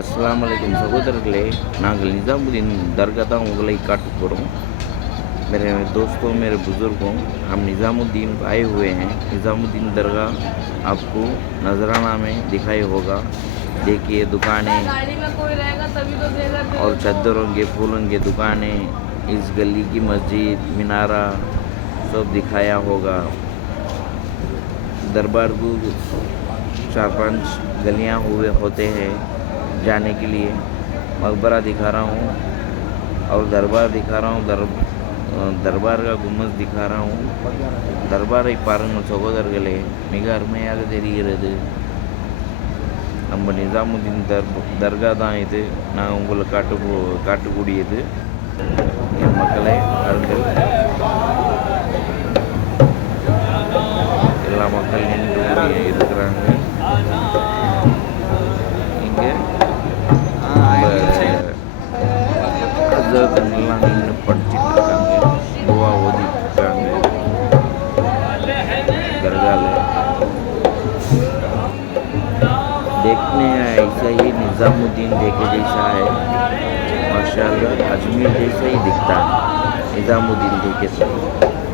अस्सलाम वालेकुम सहोदरர்களே, நாங்கள் निज़ामुद्दीन दरगाह தான் உங்களை काट போகிறோம்। मेरे दोस्तों, मेरे बुज़ुर्गों, हम निज़ामुद्दीन आए हुए हैं। निज़ामुद्दीन दरगाह आपको नजराना में दिखाई होगा। देखिए दुकानें और चादरों के फूलों के दुकानें, इस गली की मस्जिद मीनारा सब दिखाया होगा। दरबार को 4-5 गलियां हुए होते हैं जाने के लिए। मकबरा दिखा रहा हूँ और दरबार दिखा रहा हूँ, दरबार का गुम्बद दिखा रहा हूँ। दरबाரை பாருங்கள் சகோதரர்களே, மிக அருமையாக தெரிகிறது। நம்ம நிஜாமுதீன் தர்கா தான் இது, நான் உங்களுக்கு காட்டக்கூடியது। என் மக்களை பாருங்கள், எல்லா மக்கள் நின்று இருக்கிறாங்க। இங்கே எல்லாம் நின்று படிச்சுட்டு இருக்காங்க, துவா ஓதிட்டு இருக்காங்க दरगाह। देखने ऐसा ही निज़ामुद्दीन देखे जैसा है, माशाअल्लाह। अजमेर जैसा ही दिखता है निज़ामुद्दीन देखे तो।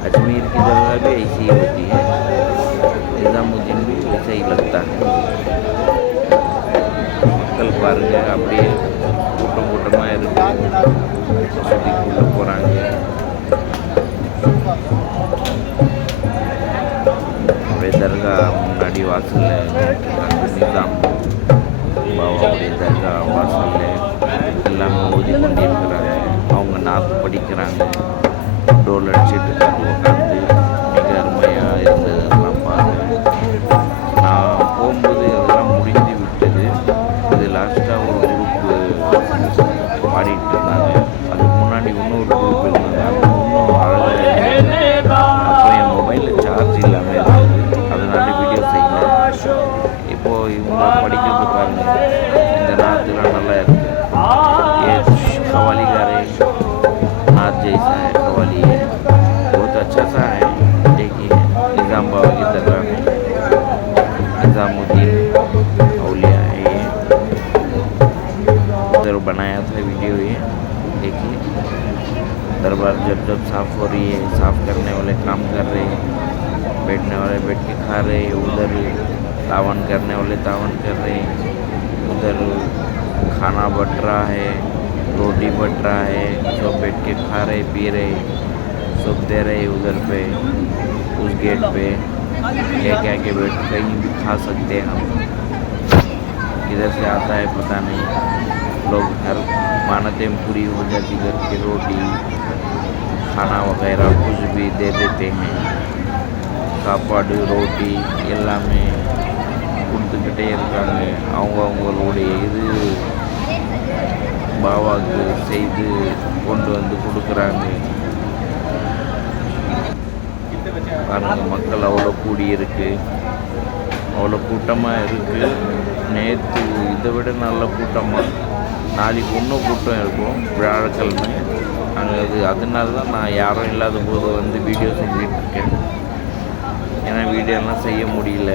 अजमेर की दरगाह भी ऐसी ही होती है, निज़ामुद्दीन भी वैसा ही लगता है। மக்கள் பாருங்க, அப்படியே கூட்டம் கூட்டமாக இருக்கு, சுற்றிக்குள்ளே போகிறாங்க। அப்படியே தர்கா முன்னாடி வாசலில் நிஜாம் பாபாவுடைய தர்கா வாசலில் எல்லாமே ஓதி கொண்டிருக்கிறாங்க। அவங்க நாக்கு படிக்கிறாங்க, டோல் அடிச்சுட்டு இருக்காங்க உட்காந்து। மிக அருமையாக இருந்தது அதெல்லாம் பாருங்க। நான் போகும்போது அதெல்லாம் முடிந்து விட்டது। இது லாஸ்ட்டாக ஒரு குரூப்பு பாடிட்டு இருந்தாங்க, அதுக்கு முன்னாடி இன்னொரு குரூப் இருந்தாங்க, அது இன்னும் அழகாக। அப்போ என் மொபைலில் சார்ஜ் இல்லாமல் இருந்தது, அதனால வீடியோ செய்யல। இப்போது இவங்க படிக்கிறது பாருங்கள், இந்த நாற்றுலாம் நல்லா இருக்குது। ये कव्वाली गा रहे, नाच जैसा है कव्वाली है, बहुत अच्छा सा है। देखिए निज़ाम बाबा की दरगाह में निज़ामुद्दीन औलिया है ये, उधर बनाया था वीडियो ये। देखिए दरबार जब साफ़ हो रही है, साफ़ करने वाले काम कर रहे हैं, बैठने वाले बैठ के खा रहे हैं, उधर तावन करने वाले तावन कर रहे हैं, उधर खाना बट रहा है, रोटी बट रहा है, सब बैठ के खा रहे पी रहे, सब दे रहे उधर पे उस गेट पे। लेके आके बैठ कहीं भी खा सकते हैं हम। किधर से आता है पता नहीं, लोग हर मानतें पूरी हो जाती, घर की रोटी खाना वगैरह कुछ भी दे देते हैं। சாப்பாடு ரோட்டி எல்லாமே கொடுத்துக்கிட்டே இருக்காங்க। அவங்களுடைய இது பாபாவுக்கு செய்து கொண்டு வந்து கொடுக்குறாங்க பாருங்க। மக்கள் அவ்வளோ கூடி இருக்கு, அவ்வளோ கூட்டமாக இருக்குது। நேற்று இதை விட நல்ல கூட்டமாக, நாளைக்கு இன்னும் கூட்டம் இருக்கும் வியாழக்கிழமை। அதனால தான் நான் யாரும் இல்லாத போது வந்து வீடியோ செஞ்சிட்ருக்கேன், ஏன்னா வீடியோலாம் செய்ய முடியல।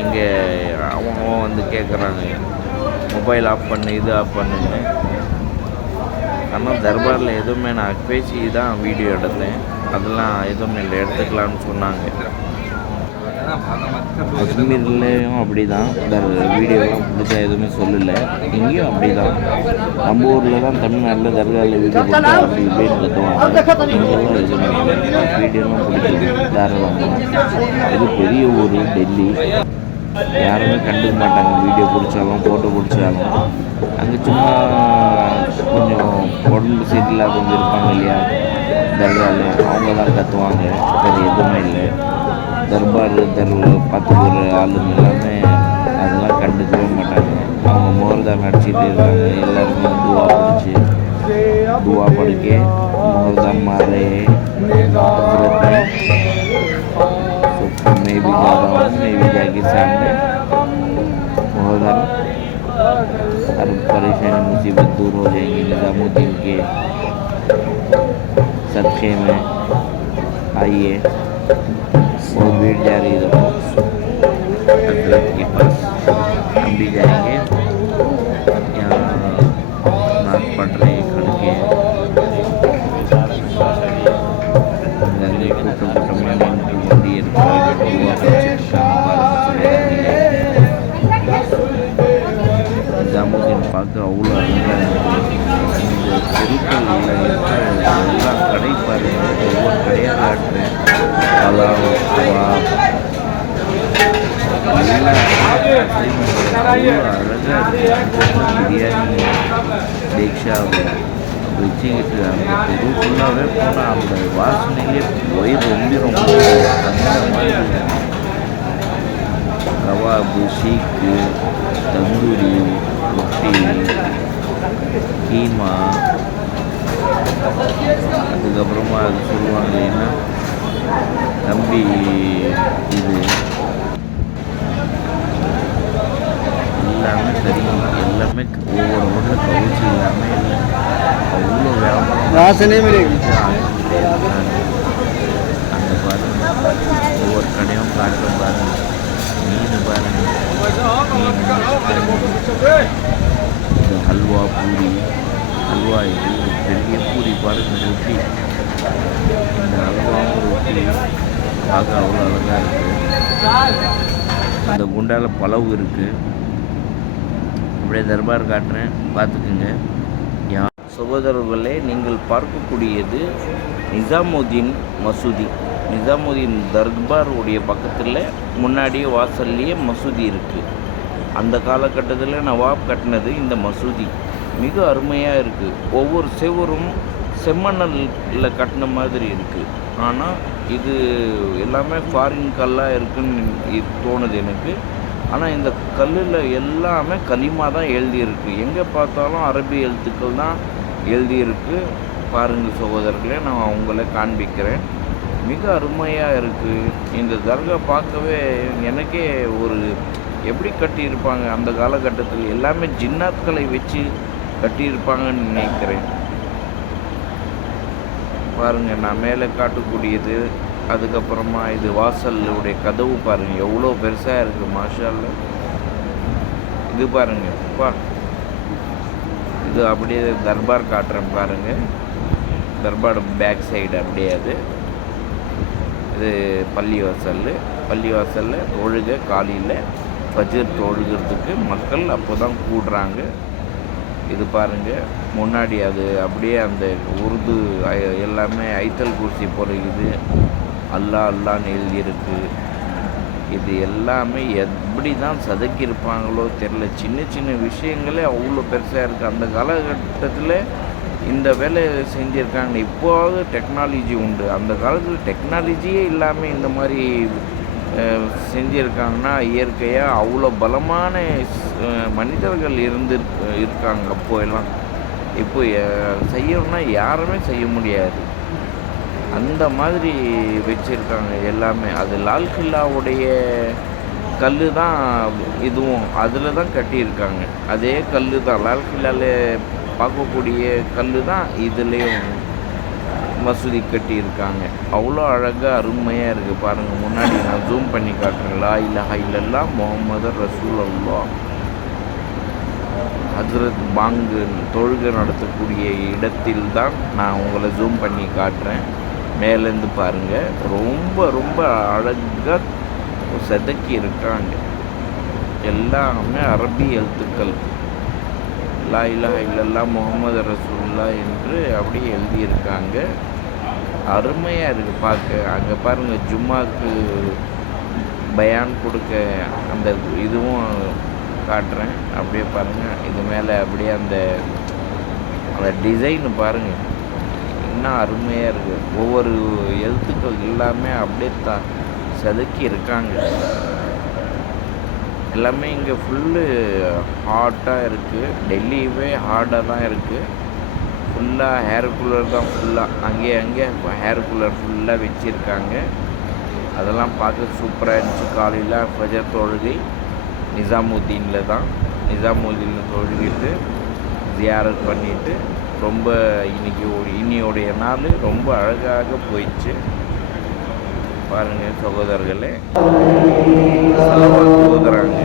இங்கே அவங்க வந்து கேட்குறாங்க மொபைல் ஆஃப் பண்ணு, இது ஆஃப் பண்ணுன்னு। ஆனால் தர்பாரில் எதுவுமே நான் பேசி தான் வீடியோ எடுத்தேன், அதெல்லாம் எதுவுமே இல்லை, எடுத்துக்கலான்னு சொன்னாங்க। அஜ்மீர்லேயும் அப்படி தான், வீடியோலாம் பிடிச்சா எதுவுமே சொல்லலை, இங்கேயும் அப்படி தான்। நம்ம ஊரில் தான் தமிழ்நாட்டில் தர்காவில் வீடியோ கொடுத்தா அப்படி இப்படின்னு கற்றுவாங்க, இங்கெல்லாம் எதுவுமே வீடியோலாம் பிடிக்குது தாராளமாக। இது பெரிய ஊர் டெல்லி, யாருமே கண்டுக்க மாட்டாங்க வீடியோ பிடிச்சாலும் ஃபோட்டோ பிடிச்சாலும்। அங்கே சும்மா கொஞ்சம் உடம்பு சரியில்லாதவங்க இருப்பாங்க இல்லையா தர்காவில், அவங்க தான் கற்றுவாங்க, வேறு எதுவுமே இல்லை। தர்பார் பார்த்துக்கிற ஆளுங்க எல்லாமே அதெல்லாம் கண்டுக்கவே மாட்டாங்க। அவங்க மோர்தான் நடிச்சிட்டு இருக்காங்க, எல்லாருமே दुआ पढ़ के मोहरदान मार रहे हैं हजरत में। तो मैं भी जा रहा हूँ, मैं भी जाके सामने मोहरदान, हर परेशानी मुसीबत दूर हो जाएंगी निज़ामुद्दीन के सदक़े में। आइए, बहुत भीड़ जा रही है हजरत के पास, हम भी जाएंगे। यहाँ நிசாமுதீன் பார்க்க அவ்வளோ அழகாக இருக்குது. இந்த தெருக்களில் இருக்கிற எல்லா கடை பாருங்க, ஒவ்வொரு கடையாக காட்டுறேன். பலாவ் கபாப் எல்லாம் அவ்வளோ அழகாக இருக்குது. பிரியாணி தேக்ஷாவை வச்சுக்கிட்டு அந்த தெரு ஃபுல்லாகவே போனால் அந்த வாசனையிலே வயிறு ரொம்ப அந்த மாதிரி கபாபு, ஷீக்கு, தந்தூரி, ரொட்டி, கீமா, அதுக்கப்புறமா அது சொல்லுவாங்க இல்லைன்னா தம்பி இது எல்லாமே தெரியும். எல்லாமே ஒவ்வொரு ரோட்டில் கவுச்சி எல்லாமே இல்லை. அவ்வளோ வியாபாரம் ஆகிக்கிட்டே இருக்காங்க. அந்த பாருங்க ஒவ்வொரு கடையும் காட்டுற பாருங்க. மீன் பாருங்க, இது ஹல்வா, பூரி, ஹல்வா இது பெரிய பூரி பாருங்க, ரொட்டி. இந்த ஹல்வாவும் ரொட்டி பார்க்க அவ்வளோ அழகாக இருக்குது. அந்த குண்டால பலவு இருக்குது. அப்படியே தர்பார் காட்டுறேன், பார்த்துக்குங்க. சகோதரர்களே, நீங்கள் பார்க்கக்கூடியது நிசாமுதீன் மசூதி. நிசாமுதீன் தர்பாருடைய பக்கத்தில் முன்னாடியே வாசல்லையே மசூதி இருக்குது. அந்த காலகட்டத்தில் நவாப் கட்டினது இந்த மசூதி. மிக அருமையாக இருக்குது. ஒவ்வொரு செவரும் செம்மணலில் கட்டின மாதிரி இருக்குது. ஆனால் இது எல்லாமே ஃபாரின் கல்லாக இருக்குன்னு தோணுது எனக்கு. ஆனால் இந்த கல்லில் எல்லாமே களிமா தான் எழுதியிருக்கு. எங்கே பார்த்தாலும் அரபி எழுத்துக்கள் தான் எழுதியிருக்கு. பாருங்கள் சகோதரர்களே, நான் உங்களை காண்பிக்கிறேன். மிக அருமையாக இருக்குது. இந்த தர்கா பார்க்கவே எனக்கே ஒரு எப்படி கட்டியிருப்பாங்க அந்த காலகட்டத்தில். எல்லாமே ஜின்னாத்களை வச்சு கட்டியிருப்பாங்கன்னு நினைக்கிறேன். பாருங்கள், நான் மேலே காட்டக்கூடியது. அதுக்கப்புறமா இது வாசலுடைய கதவு பாருங்கள், எவ்வளோ பெருசாக இருக்குது. மாஷால்ல, இது பாருங்கள். இது அப்படியே தர்பார் காட்டுறேன் பாருங்கள். தர்பார் பேக் சைடு அப்படியே இது பள்ளிவாசலில் தொழுகை காலையில் ஃபஜ்ர் தொழுகிறதுக்கு மக்கள் அப்போ தான் கூடுறாங்க. இது பாருங்கள் முன்னாடி அது அப்படியே அந்த உருது எல்லாமே ஐத்தல் குர்சி போல இது அல்லா அல்லான்னு எழுதியிருக்கு. இது எல்லாமே எப்படி தான் சதக்கியிருப்பாங்களோ தெரில. சின்ன சின்ன விஷயங்களே அவ்வளோ பெருசாக இருக்குது. அந்த காலகட்டத்தில் இந்த வேலை செஞ்சுருக்காங்க. இப்போது டெக்னாலஜி உண்டு. அந்த காலத்தில் டெக்னாலஜியே இல்லாமல் இந்த மாதிரி செஞ்சுருக்காங்கன்னா இயற்கையாக அவ்வளோ பலமான மனிதர்கள் இருக்காங்க அப்போ எல்லாம். இப்போ செய்யணும்னா யாருமே செய்ய முடியாது. அந்த மாதிரி வச்சுருக்காங்க எல்லாமே. அது லால் கில்லாவுடைய கல் தான் இதுவும் அதில் தான் கட்டியிருக்காங்க. அதே கல் தான் லால் கில்லாவில் பார்க்கக்கூடிய கல் தான் இதுலேயும் மசூதி கட்டியிருக்காங்க. அவ்வளோ அழகாக அருமையாக இருக்குது பாருங்கள். முன்னாடி நான் ஜூம் பண்ணி காட்டுறேன். லா இலாஹா இல்லல்லாஹ் முஹம்மது ரசூலுல்லாஹ். ஹஜ்ரத் பாங்கு தொழுகை நடத்தக்கூடிய இடத்தில் தான் நான் உங்களை ஜூம் பண்ணி காட்டுறேன். மேலேருந்து பாருங்கள், ரொம்ப ரொம்ப அழகாக செதுக்கி இருக்காங்க. எல்லாமே அரபி எழுத்துக்கள். லா இலாஹா இல்லல்லாஹ் முஹம்மது ரசூலுல்லாஹ் என்று அப்படியே எழுதியிருக்காங்க. அருமையாக இருக்குது பார்க்க. அங்கே பாருங்கள், ஜும்மாவுக்கு பயான் கொடுக்க அந்த இதுவும் காட்டுறேன். அப்படியே பாருங்கள், இது மேலே அப்படியே அந்த டிசைன் பாருங்கள், இன்னும் அருமையாக இருக்குது. ஒவ்வொரு எழுத்துக்கள் எல்லாமே அப்படியே செதுக்கி இருக்காங்க. எல்லாமே இங்கே ஃபுல்லு ஹாட்டாக இருக்குது. டெல்லியவே ஹார்டாக தான் இருக்குது. ஃபுல்லாக ஹேர் கூலர் தான். ஃபுல்லாக அங்கே ஹேர் கூலர் ஃபுல்லாக வச்சுருக்காங்க. அதெல்லாம் பார்க்க சூப்பராக இருந்துச்சு. காலையில் ஃபஜர் தொழுகை நிசாமுதீனில் தான். நிசாமுதீனில் தொழுகிட்டு ஜியாரத் பண்ணிவிட்டு ரொம்ப இன்னையோடைய நாள் ரொம்ப அழகாக போயிடுச்சு. பாருங்கள் சகோதரர்களே, ஓதுறாங்க.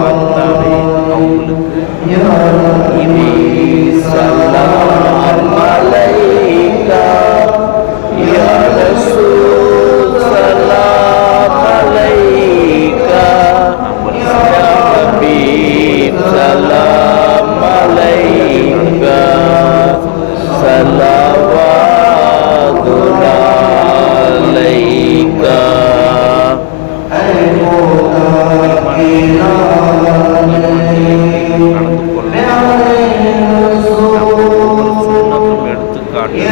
பார்த்தாவே அவங்களுக்கு ஈமான். சலாம் அலைக்கா யா ரசூல் சலாம் அலைக்கா யா ஹபீப் சலாம் அலைக்கா சலவாத்துனா அலைக்கா. நடந்து கொள்ளணும். சுண்ணத்தும் எடுத்துக்காட்டு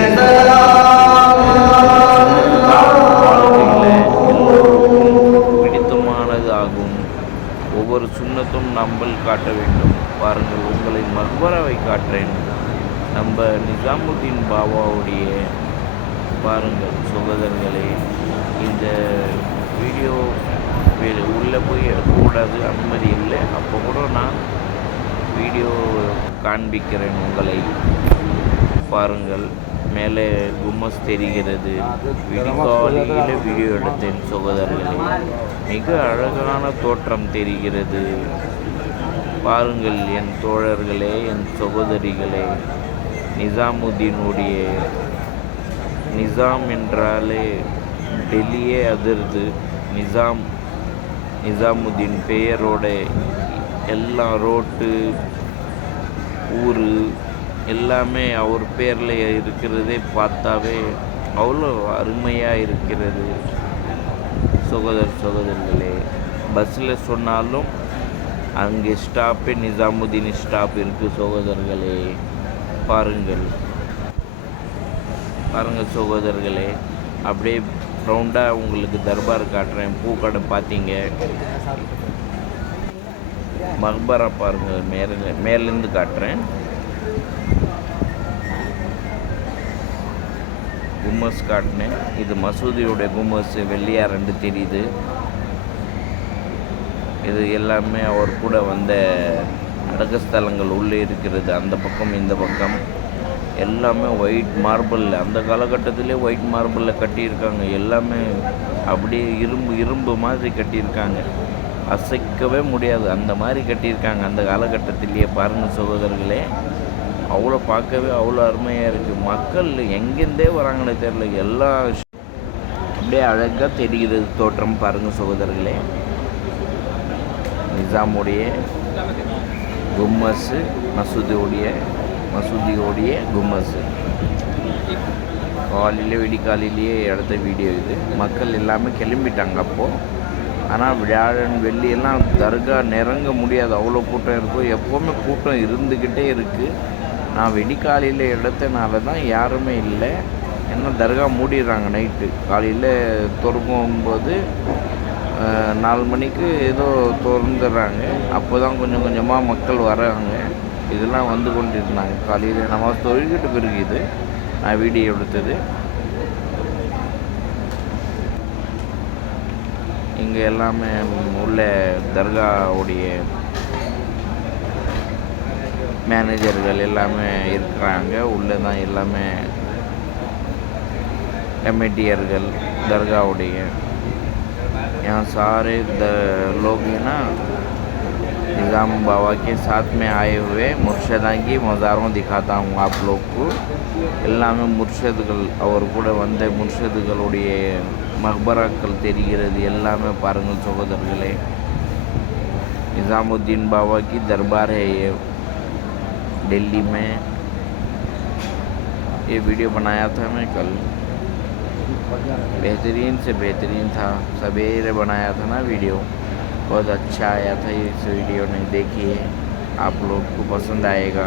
வாழ்க்கையில் எல்லோருக்கும் பிடித்தமானது ஆகும். ஒவ்வொரு சுண்ணத்தும் நம்பல் காட்ட வேண்டும். பாருங்கள், உங்களை மக்பராவை காட்டுறேன். நம்ம நிசாமுதீன் பாபாவுடைய பாருங்கள் சகோதரர்களே, இந்த வீடியோ உள்ளே போய் எடுக்கக்கூடாது, அனுமதி இல்லை. அப்போ கூட நான் வீடியோ காண்பிக்கிறேன் உங்களை. பாருங்கள், மேலே கும்மஸ் தெரிகிறது. விடிகாலையில் வீடியோ எடுத்தேன் சகோதரர்களே. மிக அழகான தோற்றம் தெரிகிறது. பாருங்கள் என் தோழர்களே, என் சகோதரிகளே, நிசாமுதீனுடைய நிசாம் என்றாலே டெல்லியே அதிர்ந்து. நிசாமுதீன் பெயரோட எல்லா ரோட்டு ஊர் எல்லாமே அவர் பேரில் இருக்கிறதே பார்த்தாவே அவ்வளோ அருமையாக இருக்கிறது சகோதரர்களே. பஸ்ஸில் சொன்னாலும் அங்கே ஸ்டாப்பே நிசாமுதீன் ஸ்டாப் இருக்குது சகோதரர்களே. பாருங்கள் சகோதரர்களே, அப்படியே ரவுண்டாக உங்களுக்கு தர்பார் காட்டுறேன். பூக்கடை பார்த்தீங்க, மக்பரா பாருங்கள், மேலேருந்து காட்டுறேன். கும்மஸ் காட்டினேன். இது மசூதியோடைய கும்மஸ் வெள்ளையாக 2 தெரியுது. இது எல்லாமே அவர் கூட வந்த அடக்கஸ்தலங்கள் உள்ளே இருக்கிறது. அந்த பக்கம் இந்த பக்கம் எல்லாமே ஒயிட் மார்பிளில், அந்த காலகட்டத்திலே ஒயிட் மார்பிளில் கட்டியிருக்காங்க. எல்லாமே அப்படியே இரும்பு மாதிரி கட்டியிருக்காங்க. அசைக்கவே முடியாது, அந்த மாதிரி கட்டியிருக்காங்க அந்த காலகட்டத்திலேயே. பாருங்கள் சகோதரர்களே, அவ்வளோ பார்க்கவே அவ்வளோ அருமையாக இருக்குது. மக்கள் எங்கேருந்தே வராங்கன்னு தெரியல, எல்லா அப்படியே அழகாக தெரிகிறது தோற்றம். பாருங்கள் சகோதரர்களே, நிசாமுடைய கும்மஸு, மசூதியோடைய கும்மஸு. விடிகாலையிலேயே எடுத்த வீடியோ இது. மக்கள் எல்லாமே கிளம்பிட்டாங்க அப்போது. ஆனால் வியாழன் வெள்ளியெல்லாம் தர்கா நெருங்க முடியாது, அவ்வளோ கூட்டம் இருக்கும். எப்போவுமே கூட்டம் இருந்துக்கிட்டே இருக்குது. நான் வெடிக்காலையில் எடுத்தனால தான் யாருமே இல்லை. ஏன்னா தர்கா மூடிடுறாங்க நைட்டு. காலையில் திறக்கும்போது 4 மணிக்கு ஏதோ திறந்துடுறாங்க. அப்போ தான் கொஞ்சம் கொஞ்சமாக மக்கள் வராங்க. இதெல்லாம் வந்து கொண்டிருந்தாங்க. காலையில் நம்ம தொழில்கிட்ட பிறகு இது நான் வீடியோ எடுத்தது. இங்கே எல்லாமே உள்ள தர்காவுடைய மேனேஜர்கள் எல்லாமே இருக்கிறாங்க. உள்ளே தான் எல்லாமே कमेटियरगल दरगाह यहाँ सारे लोग हैं ना निज़ाम बाबा के साथ में आए हुए मुर्शदा की मज़ारों दिखाता हूँ आप लोग को எல்லாமே முர்ஷதுகள் அவர் கூட வந்த முர்ஷதுகளுடைய மக்பராக்கள் தெரிகிறது எல்லாமே பாருங்கள் சகோதரர்களே निज़ामुद्दीन बाबा की दरबार है ये दिल्ली में ये वीडियो बनाया था मैं कल बेहतरीन से बेहतरीन था सवेरे बनाया था ना वीडियो बहुत अच्छा आया था इस वीडियो ने देखिए आप लोग को पसंद आएगा।